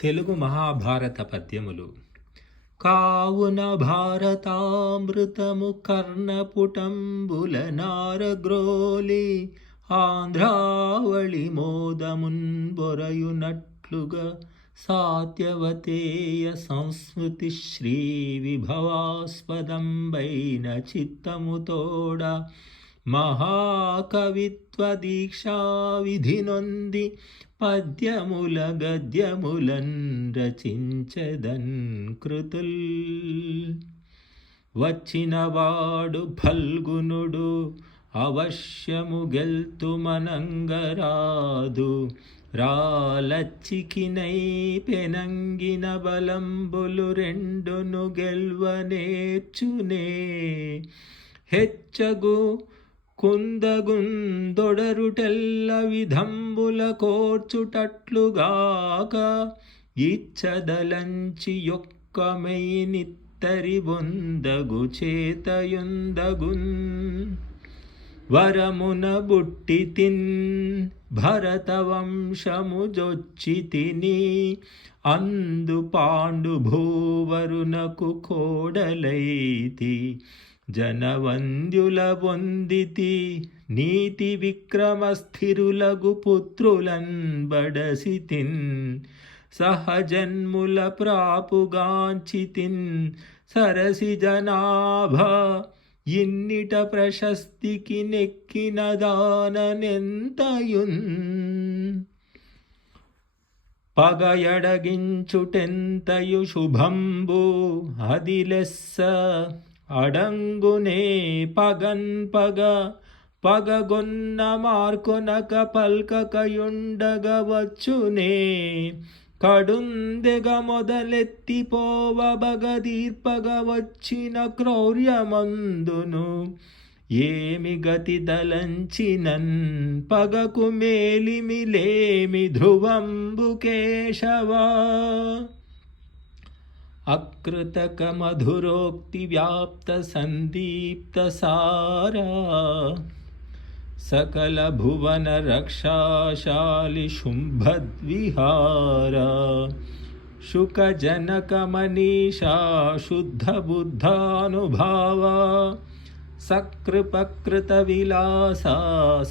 తెలుగు మహాభారత పద్యములు. కావున భారతామృతము కర్ణపుటంబుల నారగ్రోలి ఆంధ్రావళి మోదమున్ బొరయునట్లుగా సాత్యవతేయ సంస్మృతి శ్రీ విభవాస్పదంబైన చిత్తముతోడ మహాకవిత్వ దీక్షా విధి నొంది పద్యముల గద్యములన్ రచించదన్ కృతుల్. వచ్చినవాడు ఫల్గునుడు అవశ్యము గెల్తు మనంగరాదు రాలచ్చికినై పెనంగిన బలంబులు రెండును గెల్వనేర్చునే హెచ్చగు కుందగుందొడరుటెల్ల విధంబుల కోర్చుటట్లుగాక ఇచ్చదలంచి యొక్కమై నిత్తరి బొందగు చేతయుందగున్. వరమున బుట్టి తిన్ భరతవంశము జొచ్చి తిని అందు పాండు భూవరునకు కోడలైతి జనవంద్యుల పొందితి నీతి విక్రమస్థిరులగు పుత్రులన్ బడసితిన్ సహజన్ముల ప్రాపుగాంచితిన్ సరసి జనాభ ఇన్నిట ప్రశస్తికి నెక్కిన దాననెంతయున్. పగయడగించుటెంతయు శుభంబు అది లెస్స అడంగునే పగన్ పగగొన్న మార్కొనక పల్కకయుండగవచ్చునే కడుందెగ మొదలెత్తిపోవ బగదీర్పగ వచ్చిన క్రౌర్యమందును ఏమి గతి దలంచినన్ పగకు మేలిమిలేమి ధ్రువంబు కేశవా. అకృతక మధురోక్తి వ్యాప్త సందీప్త సారా సకల భువన రక్షాశాలి శుంభద్విహార శుక జనక మనీషా శుద్ధ బుద్ధానుభావ సకృపకృత విలాస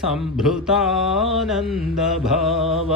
సంభృతానంద భావ.